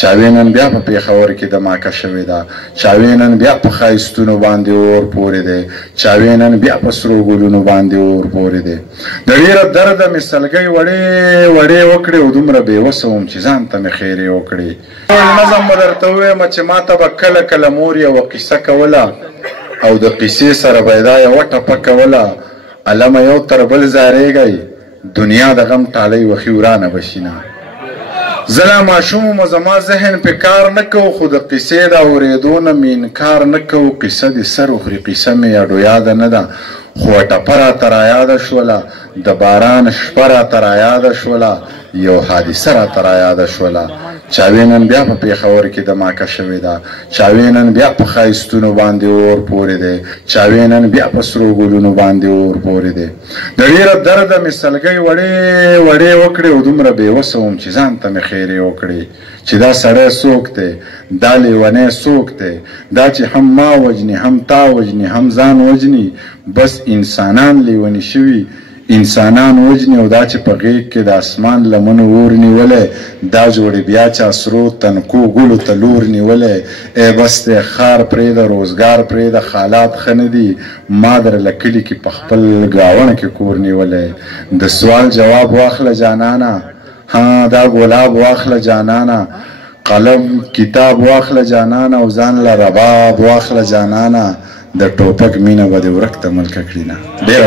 چاوې نن بیا په پېښور کې دماکه شوې ده، چاوې نن بیا په ښایستونو باندې اور پورې دی، چاوې نن بیا په سرو ګلونو باندې اور پورې دی. د ډېره درده مې سلګۍ وړې وړې وکړې او دومره بېوسه وم چې ځان ته مې خیرې وکړې. نظم به درته ووایم چې ما ته به کله کله مور یوه قیصه کوله او د قیصې سره به یې دا یوه ټپه کوله، علمه یو تر بل زارېږئ دنیا د غم ټالۍ وخي ورانه به شي نه. زه لا ماشوم وم زما ذهن پې کار نه کو، خو د قیسې د اورېدو نه مې انکار نه کو. قیسه دې سر وخوري قیسه مې اډو یاده نه ده، خو ټپه راته رایاده شوله، د باران شپه راته رایاده شوله، یو حادثه راته رایاده شوله. چاوې نن بیا په پېښور کې دماکه شوې ده، چاوې نن بیا په ښایستونو باندې اور پورې دی، چاوې نن بیا په سرو ګلونو باندې اور پورې دی. د ډېره درده مې سلګۍ وړې وړې وکړې او دومره بېوسه وم چې ځان ته مې خیرې وکړې چې دا سړی څوک دی، دا لیونی څوک دی، دا چې هم ما وجني هم تا وجني هم ځان وجني، بس انسانان لیوني شوي انسانان وجني. او دا چې په غیږ کې د اسمان لمنو اور نیولی، دا جوړې بیا چا سرو تنکو ګلو ته لور نیولی. ای بس دی ښار پرېږده روزګار پرېږده حالات ښه نه دي، ما درله کلي کې په خپل ګاونه کې کور نیولی. د سوال جواب واخله جانانه، ها دا ګلاب واخله جانانه، قلم کتاب واخله جانانه او ځان له رباب واخله جانانه. د ټوپک مینه به دې ورک ته ملکه کړي نه. ډېره